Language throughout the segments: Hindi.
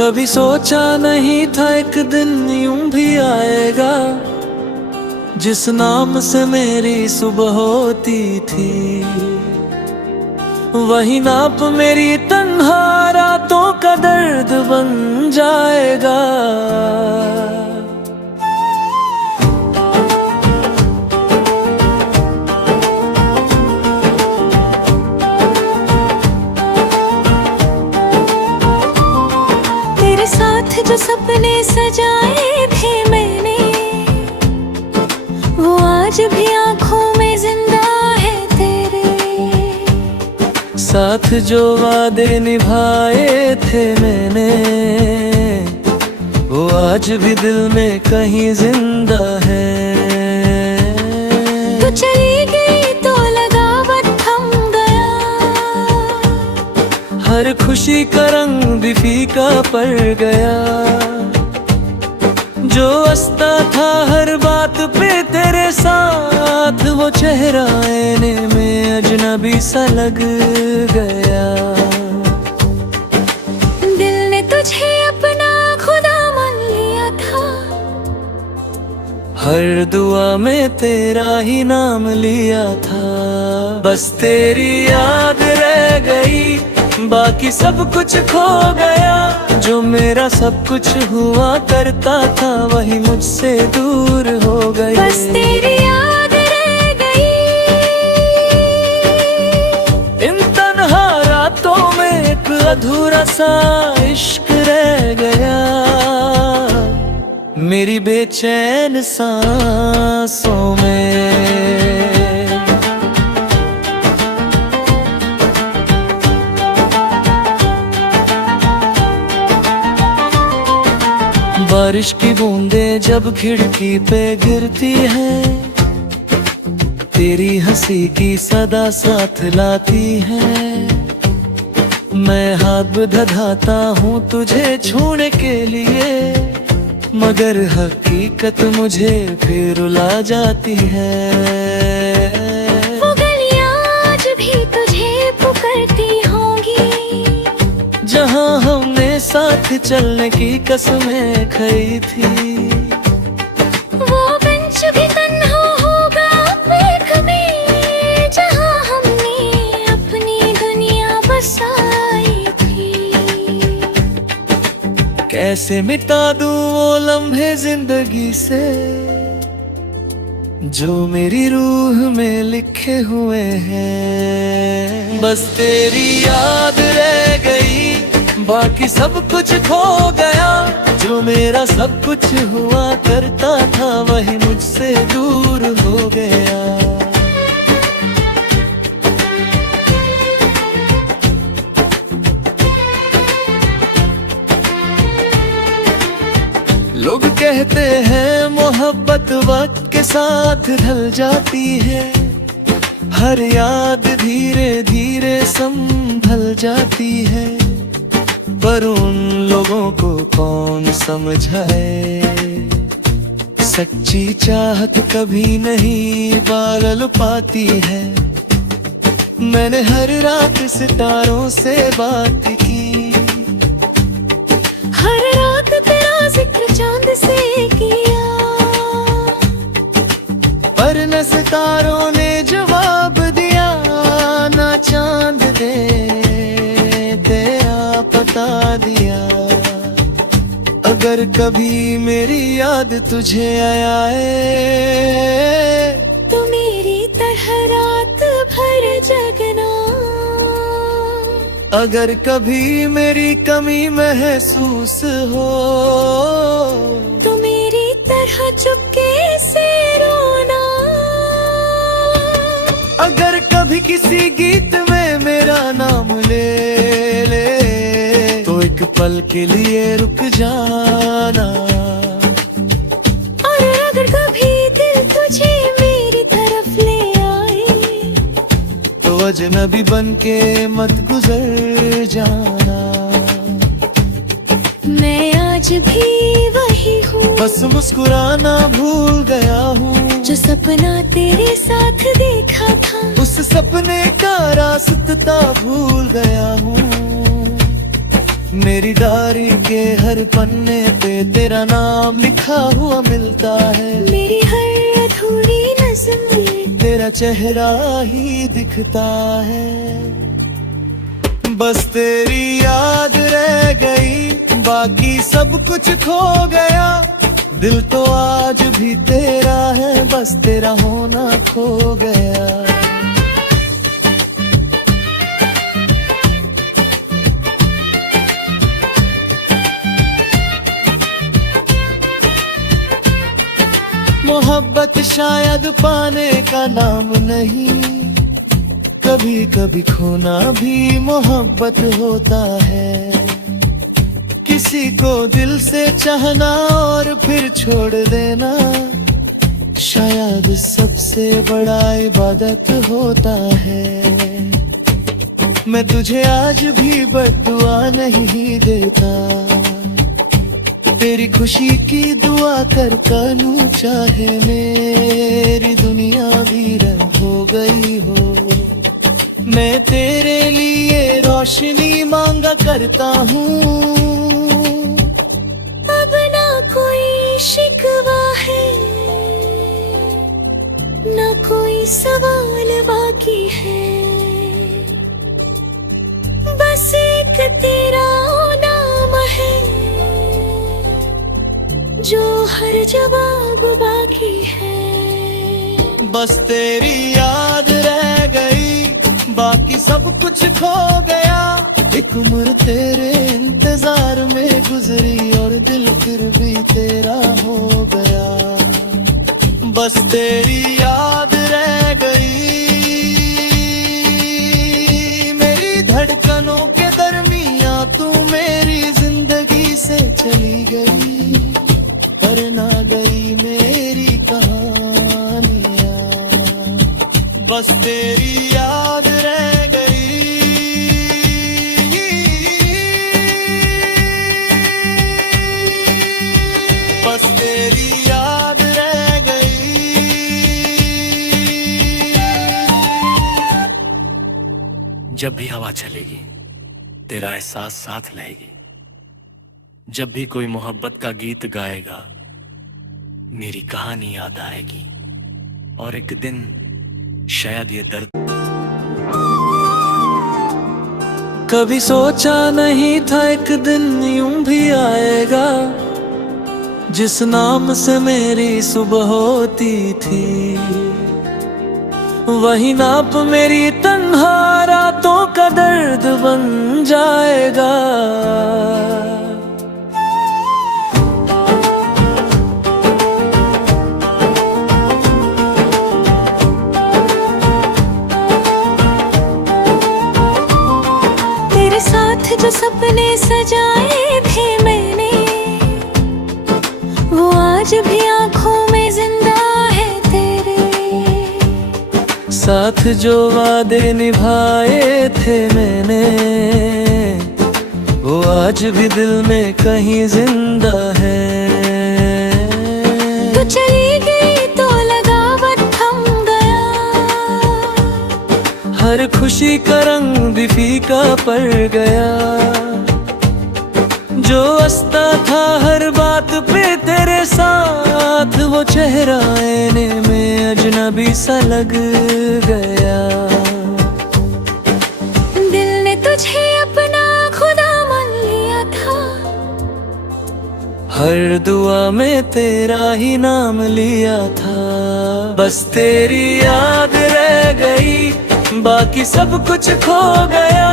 कभी सोचा नहीं था एक दिन यूं भी आएगा, जिस नाम से मेरी सुबह होती थी वही नाप मेरी तन्हा रातों का दर्द बन जाएगा। तेरे साथ जो सपने सजाए थे मैंने, वो आज भी आंखों में जिंदा है तेरे। साथ जो वादे निभाए थे मैंने, वो आज भी दिल में कहीं जिंदा है। तू चली गई तो लगावट थम गया, हर खुशी का रंग भी फीका पड़ गया। जो हंसता था हर बात पे तेरे साथ, वो चेहरा आईने में अजनबी सा लग गया। दिल ने तुझे अपना खुदा मान लिया था, हर दुआ में तेरा ही नाम लिया था। बस तेरी याद रह गई, बाकी सब कुछ खो गया। जो मेरा सब कुछ हुआ करता था, वही मुझसे दूर हो गई। बस तेरी याद रह गई, इन तन्हा रातों में एक अधूरा सा इश्क रह गया, मेरी बेचैन सांसों में। बारिश की बूंदें जब खिड़की पे गिरती है, तेरी हंसी की सदा साथ लाती है। मैं हाथ बढ़ाता हूँ तुझे छूने के लिए, मगर हकीकत मुझे फिर रुला जाती है। वो गलियां आज भी तुझे पुकारती होंगी, जहाँ हमने साथ चलने की कसमें खाई थी। वो बेंच भी तन्हा होगा एक में, जहाँ हमने अपनी दुनिया बसाई थी। कैसे मिटा दूं वो लम्हे जिंदगी से, जो मेरी रूह में लिखे हुए हैं। बस तेरी याद रह गई, बाकी सब कुछ खो गया। जो मेरा सब कुछ हुआ करता था, वही मुझसे दूर हो गया। लोग कहते हैं मोहब्बत वक्त के साथ ढल जाती है, हर याद धीरे धीरे संभल जाती है। पर उन लोगों को कौन समझाए, सच्ची चाहत कभी नहीं पागल पाती है। मैंने हर रात सितारों से बात की, हर रात तेरा जिक्र चांद से किया, पर न सितारों ने जवाब दिया, ना चांद ने तेरा पता दिया। अगर कभी मेरी याद तुझे आए, तो मेरी तरह रात भर जगना। अगर कभी मेरी कमी महसूस हो, तो मेरी तरह चुपके से रोना। अगर कभी किसी गीत में मेरा नाम ले ले, तो एक पल के लिए रुक जाना। और अगर कभी दिल तुझे मेरी तरफ ले आए, तो अजनबी बन के मत गुजर जाना। मैं आज भी वही हूँ, बस मुस्कुराना भूल गया हूँ। जो सपना तेरे साथ देखा था, उस सपने का रास्ता भूल गया हूँ। मेरी डायरी के हर पन्ने पे तेरा नाम लिखा हुआ मिलता है। मेरी हर अधूरी नज़्म में तेरा चेहरा ही दिखता है। बस तेरी याद रह गई, बाकी सब कुछ खो गया। दिल तो आज भी तेरा है, बस तेरा होना खो गया। मोहब्बत शायद पाने का नाम नहीं, कभी कभी खोना भी मोहब्बत होता है। किसी को दिल से चाहना और फिर छोड़ देना, शायद सबसे बड़ा इबादत होता है। मैं तुझे आज भी बद्दुआ नहीं देता, तेरी खुशी की दुआ कर करूं, चाहे मेरी दुनिया भी रंग हो गई हो। मैं तेरे लिए रोशनी मांगा करता हूँ। अब ना कोई शिकवा है, ना कोई सवाल बाकी है। बस एक तेरा नाम है, जो हर जवाब बाकी है। बस तेरी याद रह गई, बाकी सब कुछ खो गया। एक उम्र तेरे इंतजार में गुजरी और दिल फिर भी तेरा हो गया। बस तेरी याद रह गई, मेरी धड़कनों के दरमियां तू मेरी जिंदगी से चली गई, पर ना गई मेरी कहानियां। बस तेरी याद रह गई, बस तेरी याद रह गई। जब भी हवा चलेगी तेरा एहसास साथ रहेगी। जब भी कोई मोहब्बत का गीत गाएगा मेरी कहानी याद आएगी। और एक दिन शायद ये दर्द कभी सोचा नहीं था एक दिन यूं भी आएगा, जिस नाम से मेरी सुबह होती थी, वही नाप मेरी तन्हा रातों का दर्द बन जाएगा। साथ जो सपने सजाए थे मैंने, वो आज भी आंखों में जिंदा है तेरे। साथ जो वादे निभाए थे मैंने, वो आज भी दिल में कहीं जिंदा है। तू चली गई तो लगावट थम गया, हर खुशी का रंग भी फीका पड़ गया। जो हंसता था हर बात पे तेरे साथ, वो चेहरा आईने में अजनबी सा लग गया। दिल ने तुझे अपना खुदा मान लिया था, हर दुआ में तेरा ही नाम लिया था। बस तेरी याद रह गई, बाकी सब कुछ खो गया।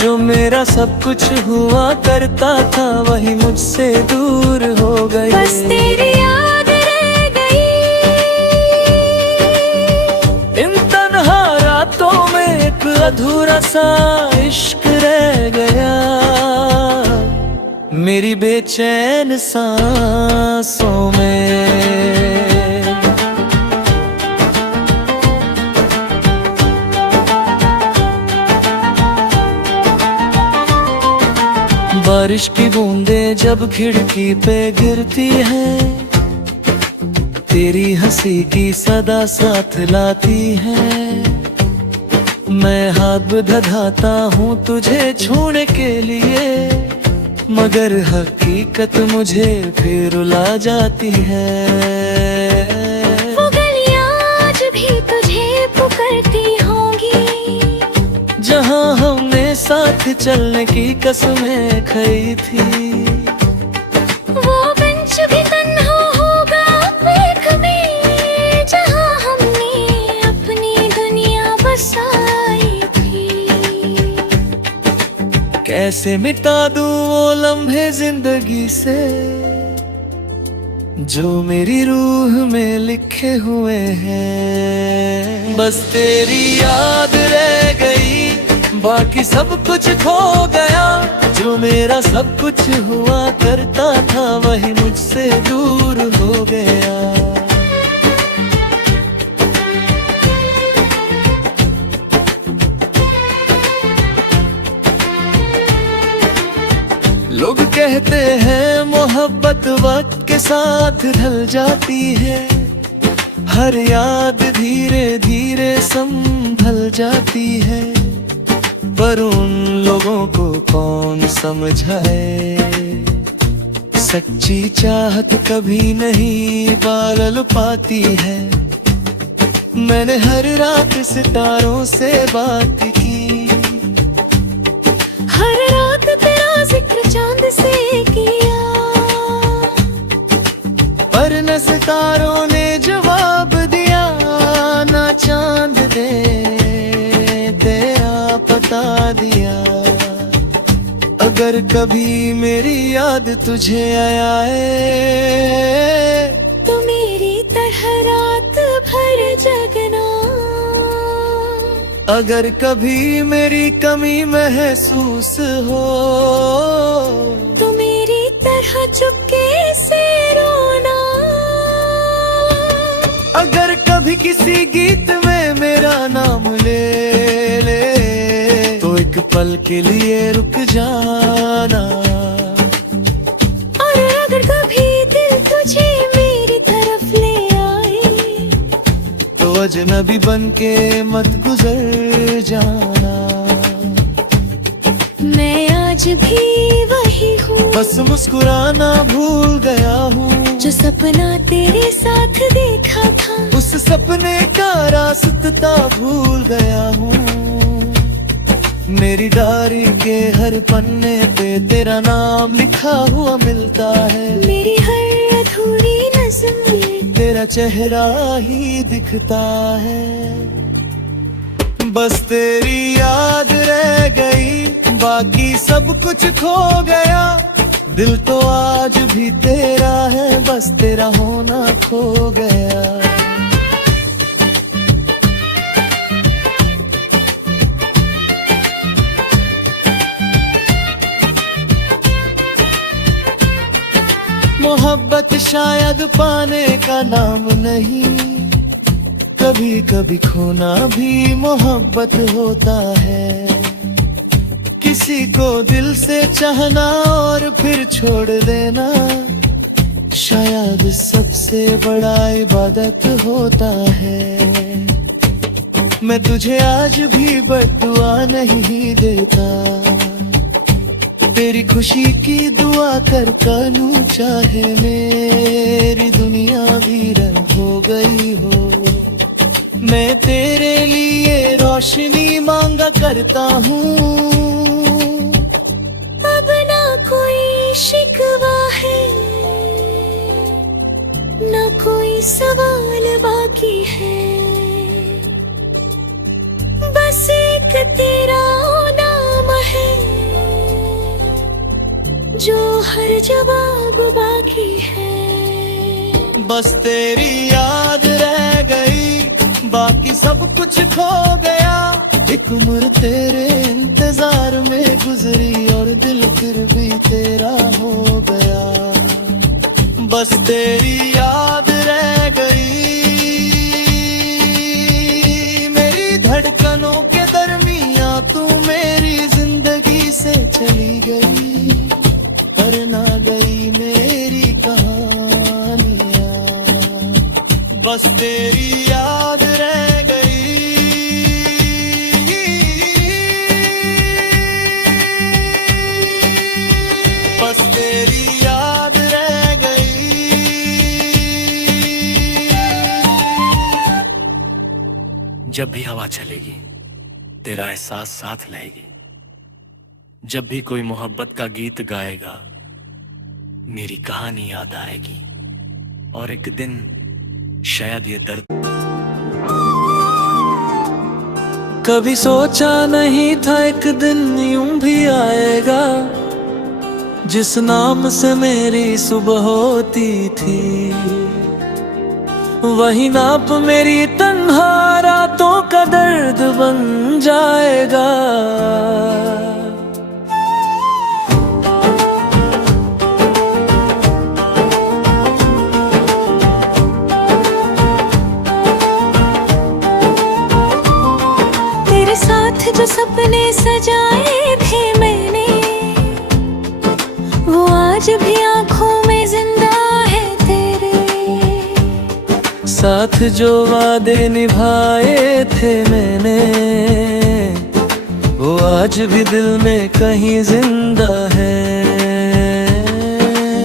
जो मेरा सब कुछ हुआ करता था, वही मुझसे दूर हो गई। बस तेरी याद रह गई, इन तन्हा रातों में एक अधूरा सा इश्क रह गया। मेरी बेचैन सांसों में बारिश की बूंदें जब खिड़की पे गिरती हैं, तेरी हंसी की सदा साथ लाती है। मैं हाथ बढ़ाता हूँ तुझे छूने के लिए, मगर हकीकत मुझे फिर रुला जाती है। वो गलियां आज भी तुझे पुकारती होंगी, जहाँ हमने साथ चलने की कसमें खाई थी। वो बेंच भी तन्हा होगा एक में, जहाँ हमने अपनी दुनिया बसाई थी। कैसे मिटा दूं वो लम्हे जिंदगी से जो मेरी रूह में लिखे हुए हैं। बस तेरी याद रह गई, बाकी सब कुछ खो गया। जो मेरा सब कुछ हुआ करता था वही मुझसे दूर हो गया। लोग कहते हैं मोहब्बत वक्त के साथ ढल जाती है, हर याद धीरे धीरे संभल जाती है। पर उन लोगों को कौन समझाए, सच्ची चाहत कभी नहीं बादल पाती है। मैंने हर रात सितारों से बात की, हर रात तेरा जिक्र चांद से किया, पर न सितारों ने जवाब दिया, ना चांद ने तेरा पता दिया। अगर कभी मेरी याद तुझे आए तो मेरी तरह रात भर जगना। अगर कभी मेरी कमी महसूस हो तो मेरी तरह चुपके से रोना। अगर कभी किसी गीत में मेरा नाम ले ले तो एक पल के लिए रुक जाना। और अगर कभी दिल तुझे मेरी तरफ ले आए तो अजनबी बन के मत गुजर जाना। मैं आज भी वही हूँ, बस मुस्कुराना भूल गया हूँ। जो सपना तेरे साथ देखा था, उस सपने का रास्ता भूल गया हूँ। मेरी डायरी के हर पन्ने पे तेरा नाम लिखा हुआ मिलता है। मेरी हर अधूरी नज़्म में तेरा चेहरा ही दिखता है। बस तेरी याद रह गई, बाकी सब कुछ खो गया। दिल तो आज भी तेरा है, बस तेरा होना खो गया। मोहब्बत शायद पाने का नाम नहीं, कभी कभी खोना भी मोहब्बत होता है। किसी को दिल से चाहना और फिर छोड़ देना शायद सबसे बड़ा इबादत होता है। मैं तुझे आज भी बद्दुआ नहीं देता, तेरी खुशी की दुआ कर कानू चाहे मेरी दुनिया भी रंग हो गई हो। मैं तेरे लिए रोशनी मांगा करता हूँ। अब ना कोई शिकवा है, ना कोई सवाल बाकी है। बस एक तेरा नाम है जो हर जवाब बाकी है। बस तेरी याद रह गई, बाकी सब कुछ खो गया। एक उम्र तेरे इंतजार में गुजरी और दिल फिर भी तेरा हो गया। बस तेरी याद रह गई, मेरी धड़कनों के दरमियां तू मेरी जिंदगी से चली गई। पर ना गई मेरी कहानियां, बस तेरी याद रह गई। जब भी हवा चलेगी तेरा एहसास साथ रहेगी। जब भी कोई मोहब्बत का गीत गाएगा मेरी कहानी याद आएगी। और एक दिन शायद ये दर्द कभी सोचा नहीं था एक दिन यूं भी आएगा, जिस नाम से मेरी सुबह होती थी वही नाप मेरी तन्हा रातों का दर्द बन जाएगा। तेरे साथ जो सपने सजाए थे मैंने, वो आज भी आंखों में जिंदा है तेरे। साथ जो वादे निभाए थे मैंने, वो आज भी दिल में कहीं जिंदा है।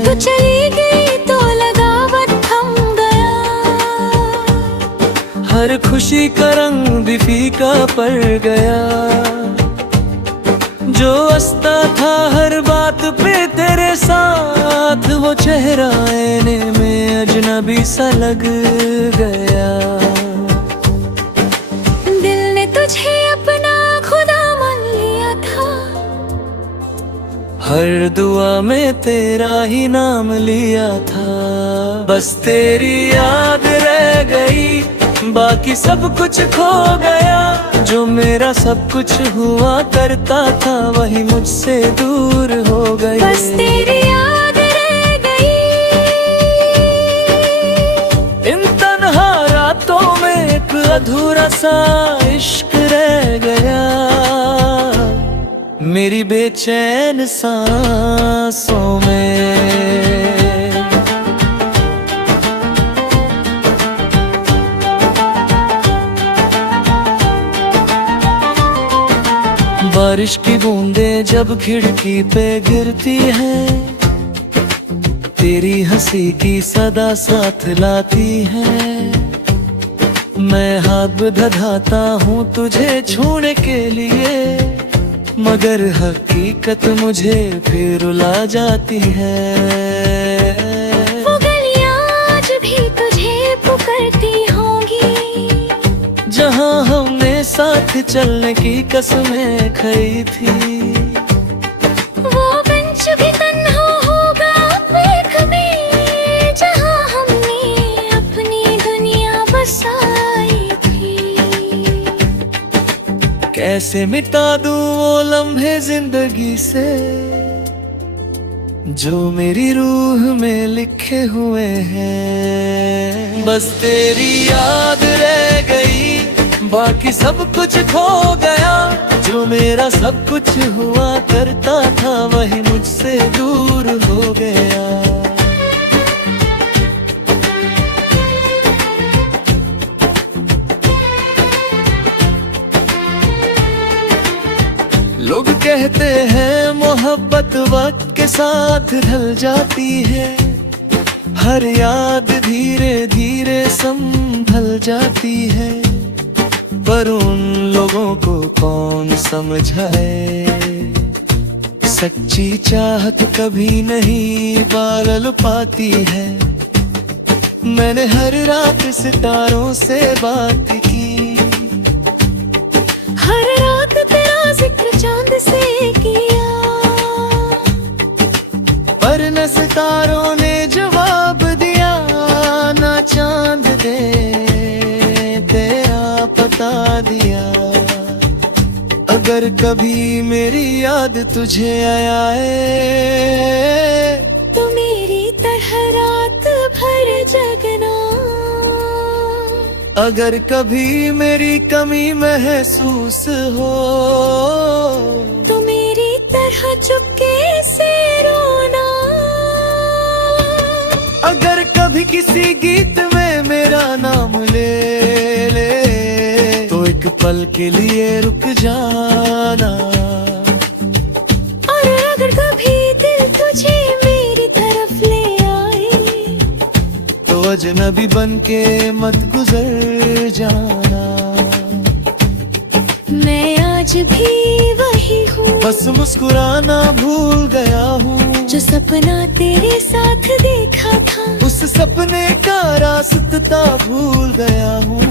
तू चली गई तो लगा वक्त थम गया, हर खुशी का रंग भी फीका पड़ गया। जो हंसता था हर बात पे तेरे साथ, वो चेहरा आईने में अजनबी सा लग गया। दिल ने तुझे अपना खुदा मान लिया था, हर दुआ में तेरा ही नाम लिया था। बस तेरी याद रह गई, बाकी सब कुछ खो गया। जो मेरा सब कुछ हुआ करता था वही मुझसे दूर हो गई। बस तेरी याद रह गई, इन तन्हा रातों में एक अधूरा सा इश्क रह गया, मेरी बेचैन सांसों में। बारिश की बूंदें जब खिड़की पे गिरती हैं, तेरी हंसी की सदा साथ लाती है। मैं हाथ बढ़ाता हूँ तुझे छूने के लिए, मगर हकीकत मुझे फिर रुला जाती है। वो गलियां आज भी तुझे पुकारती होंगी, जहाँ हमने साथ चलने की कसमें खाई थी। वो बेंच भी तन्हा होगा एक में, जहाँ हमने अपनी दुनिया बसाई थी। कैसे मिटा दूं वो लम्हे जिंदगी से, जो मेरी रूह में लिखे हुए हैं। बस तेरी याद रह गई, बाकी सब कुछ खो गया। जो मेरा सब कुछ हुआ करता था वही मुझसे दूर हो गया। लोग कहते हैं मोहब्बत वक्त के साथ ढल जाती है, हर याद धीरे धीरे संभल जाती है। पर उन लोगों को कौन समझाए, सच्ची चाहत कभी नहीं पाल पाती है। मैंने हर रात सितारों से बात की, हर रात तेरा जिक्र चांद से किया, पर न सितारों ने जवाब दिया, ना चांद ने तेरा पता दिया। अगर कभी मेरी याद तुझे आए, तो मेरी तरह रात भर जगना। अगर कभी मेरी कमी महसूस हो, तो मेरी तरह चुपके से रोना। अगर कभी किसी गीत में मेरा नाम ले ले, तो एक पल के लिए रुक जाना। और अगर कभी दिल तुझे मेरी तरफ ले आए, तो अजनबी बन के मत गुजर जाना। आज भी वही हूँ, बस मुस्कुराना भूल गया हूँ। जो सपना तेरे साथ देखा था, उस सपने का रास्ता भूल गया हूँ।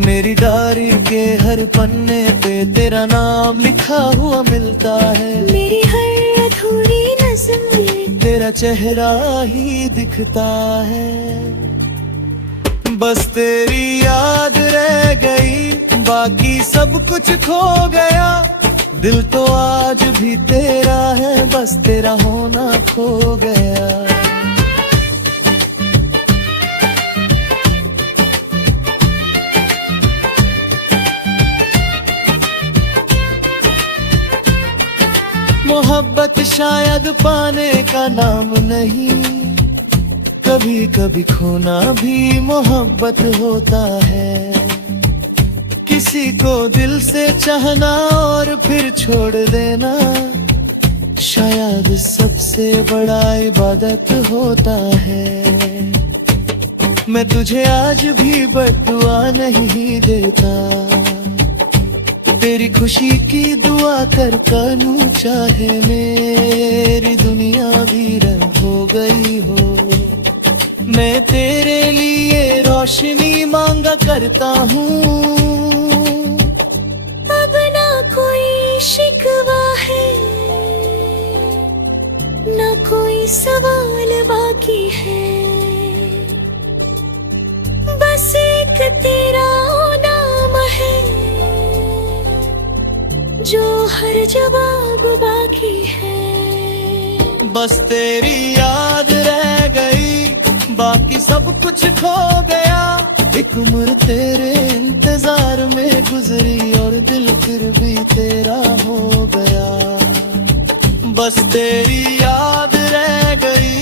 मेरी डायरी के हर पन्ने पे तेरा नाम लिखा हुआ मिलता है। मेरी हर अधूरी नज़्म में तेरा चेहरा ही दिखता है। बस तेरी याद रह गई, बाकी सब कुछ खो गया। दिल तो आज भी तेरा है, बस तेरा होना खो गया। मोहब्बत शायद पाने का नाम नहीं, कभी कभी खोना भी मोहब्बत होता है। किसी को दिल से चाहना और फिर छोड़ देना, शायद सबसे बड़ा इबादत होता है। मैं तुझे आज भी बद्दुआ नहीं देता, तेरी खुशी की दुआ कर करूं, चाहे मेरी दुनिया वीरन हो गई हो। मैं तेरे लिए रोशनी मांगा करता हूँ। अब ना कोई शिकवा है, ना कोई सवाल बाकी है। बस एक तेरा नाम है, जो हर जवाब बाकी है। बस तेरी याद रह गई, बाकी सब कुछ खो गया। एक उम्र तेरे इंतजार में गुजरी और दिल फिर भी तेरा हो गया। बस तेरी याद रह गई,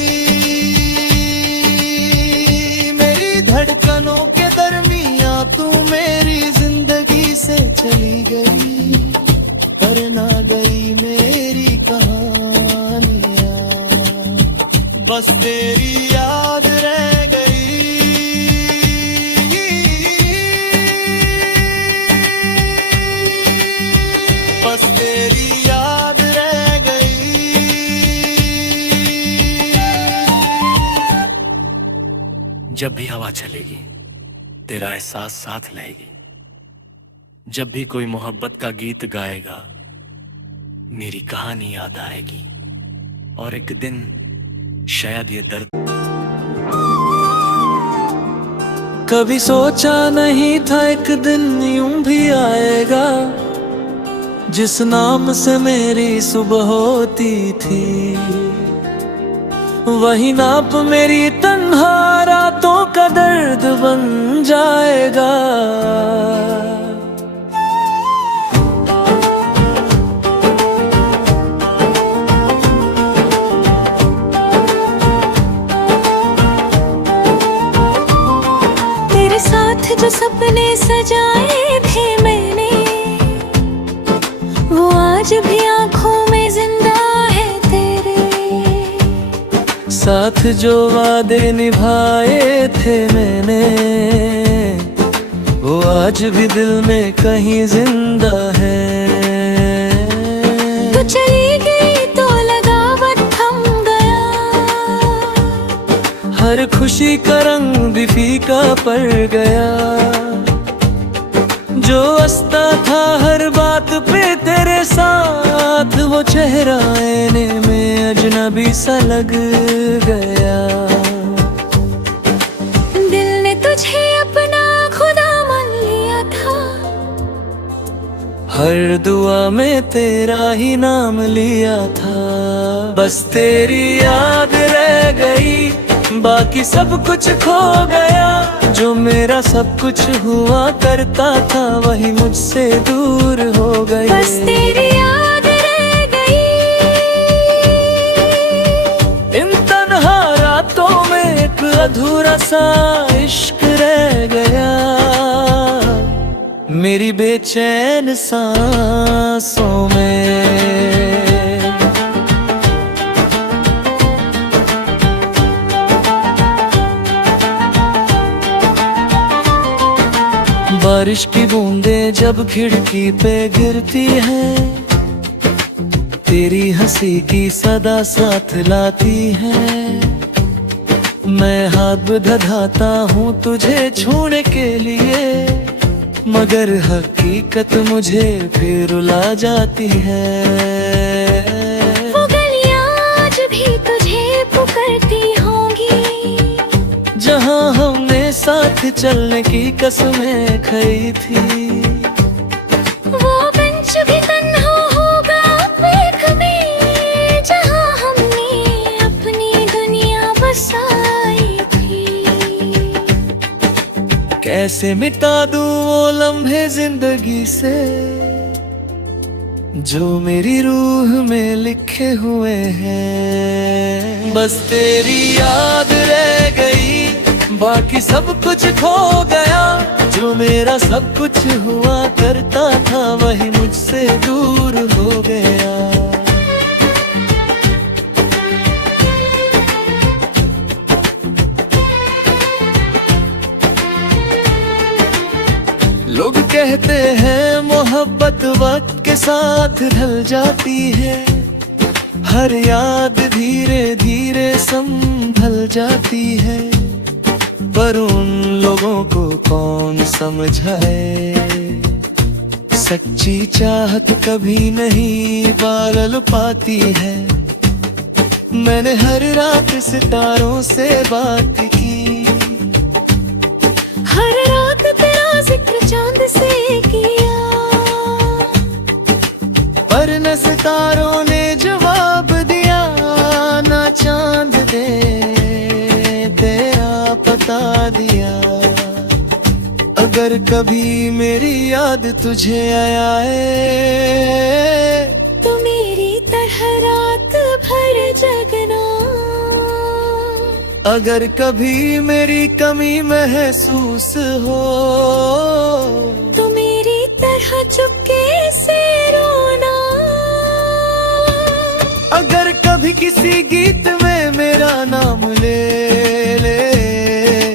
मेरी धड़कनों के दरमियां तू मेरी जिंदगी से चली गई, पर ना गई मेरी कहानियां। बस तेरी याद रह गई, बस तेरी याद रह गई। जब भी हवा चलेगी तेरा एहसास साथ रहेगी। जब भी कोई मोहब्बत का गीत गाएगा मेरी कहानी याद आएगी। और एक दिन शायद ये दर्द कभी सोचा नहीं था एक दिन यूं भी आएगा, जिस नाम से मेरी सुबह होती थी वही नाप मेरी तन्हा रातों का दर्द बन जाएगा। तेरे साथ जो सपने सजाए थे मैंने, वो आज भी आंखों में जिंदा है तेरे। साथ जो वादे निभाए थे मैंने, वो आज भी दिल में कहीं जिंदा है। तू चली गई तो लगा वक्त थम गया, हर खुशी का रंग भी फीका पड़ गया। जो हंसता था हर बात पे तेरे साथ, वो चेहरा आईने में अजनबी सा लग गया। दिल ने तुझे अपना खुदा मान लिया था, हर दुआ में तेरा ही नाम लिया था। बस तेरी याद रह गई, बाकी सब कुछ खो गया। जो मेरा सब कुछ हुआ करता था वही मुझसे दूर हो गई। बस तेरी याद रह गई, इन तन्हा रातों में एक अधूरा सा इश्क रह गया। मेरी बेचैन सांसों में बारिश की बूंदें जब खिड़की पे गिरती है, तेरी हंसी की सदा साथ लाती है। मैं हाथ बढ़ाता हूँ तुझे छूने के लिए, मगर हकीकत मुझे फिर रुला जाती है। वो गलियां आज भी तुझे पुकारती होंगी, जहाँ हमने साथ चलने की कसमें खाई थी। वो बेंच भी तन्हा होगा एक में, जहाँ हमने अपनी दुनिया बसाई थी। कैसे मिटा दूं वो लम्हे जिंदगी से, जो मेरी रूह में लिखे हुए हैं। बस तेरी याद रह गई, बाकी सब कुछ खो गया। जो मेरा सब कुछ हुआ करता था, वही मुझसे दूर हो गया। लोग कहते हैं मोहब्बत वक्त के साथ ढल जाती है, हर याद धीरे धीरे संभल जाती है। पर उन लोगों को कौन समझाए, सच्ची चाहत कभी नहीं बादल पाती है। मैंने हर रात सितारों से बात की, हर रात तेरा जिक्र चांद से किया, पर न सितारों ने जवाब दिया, ना चांद ने तेरा पता दिया। अगर कभी मेरी याद तुझे आए, तो मेरी तरह रात भर जगना। अगर कभी मेरी कमी महसूस हो, तो मेरी तरह चुपके से रोना। अगर कभी किसी गीत में मेरा नाम ले ले,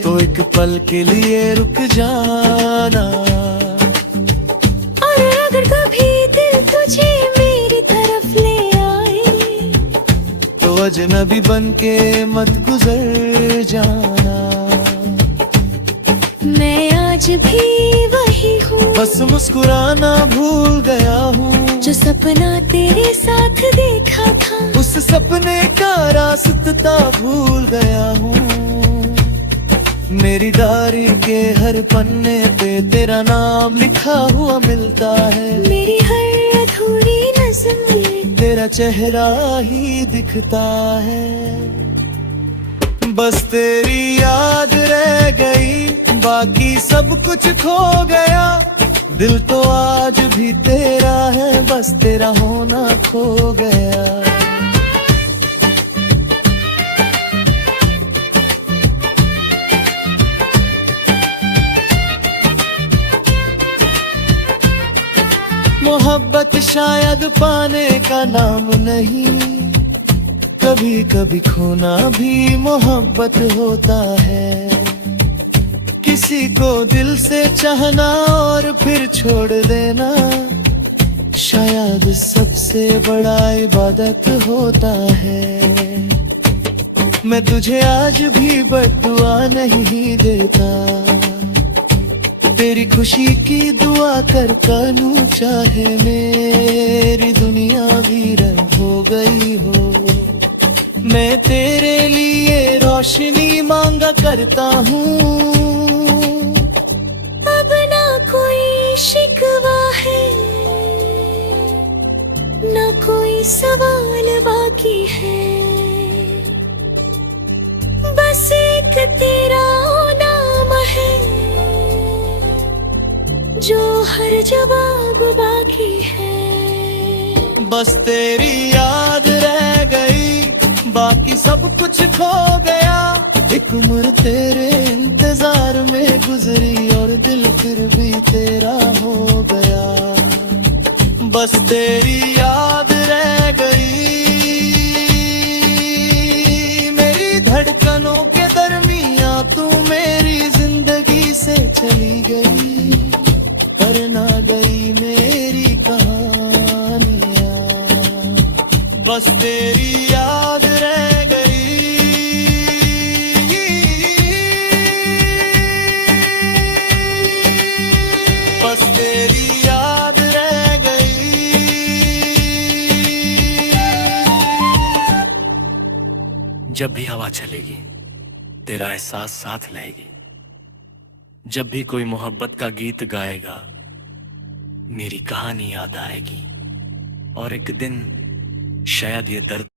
तो एक पल के लिए रुक जाना। और अगर कभी दिल तुझे मेरी तरफ ले आए, तो अजनबी बन के मत गुजर जाना। मैं आज भी वही हूँ, बस मुस्कुराना भूल गया हूँ। जो सपना तेरे साथ देखा था, उस सपने का रास्ता भूल गया हूँ। मेरी डायरी के हर पन्ने पे तेरा नाम लिखा हुआ मिलता है। मेरी हर अधूरी नज़्म में तेरा चेहरा ही दिखता है। बस तेरी याद रह गई, बाकी सब कुछ खो गया। दिल तो आज भी तेरा है, बस तेरा होना खो गया। मोहब्बत शायद पाने का नाम नहीं, कभी कभी खोना भी मोहब्बत होता है। किसी को दिल से चाहना और फिर छोड़ देना, शायद सबसे बड़ा इबादत होता है। मैं तुझे आज भी बद्दुआ नहीं देता, तेरी खुशी की दुआ कर कानू, चाहे मेरी दुनिया वीरन हो गई हो। मैं तेरे लिए रोशनी मांगा करता हूँ। अब ना कोई शिकवा है, ना कोई सवाल बाकी है। बस एक तेरा नाम है, जो हर जवाब बाकी है। बस तेरी याद रह गई, बाकी सब कुछ खो गया। एक उम्र तेरे इंतजार में गुजरी और दिल फिर भी तेरा हो गया। बस तेरी याद रह गई, मेरी धड़कनों के दरमियां तू मेरी जिंदगी से चली गई। पर ना गई मेरी कहानियां, बस तेरी याद रह गई। बस तेरी याद रह गई। जब भी हवा चलेगी तेरा एहसास साथ रहेगी। जब भी कोई मोहब्बत का गीत गाएगा मेरी कहानी याद आएगी। और एक दिन शायद ये दर्द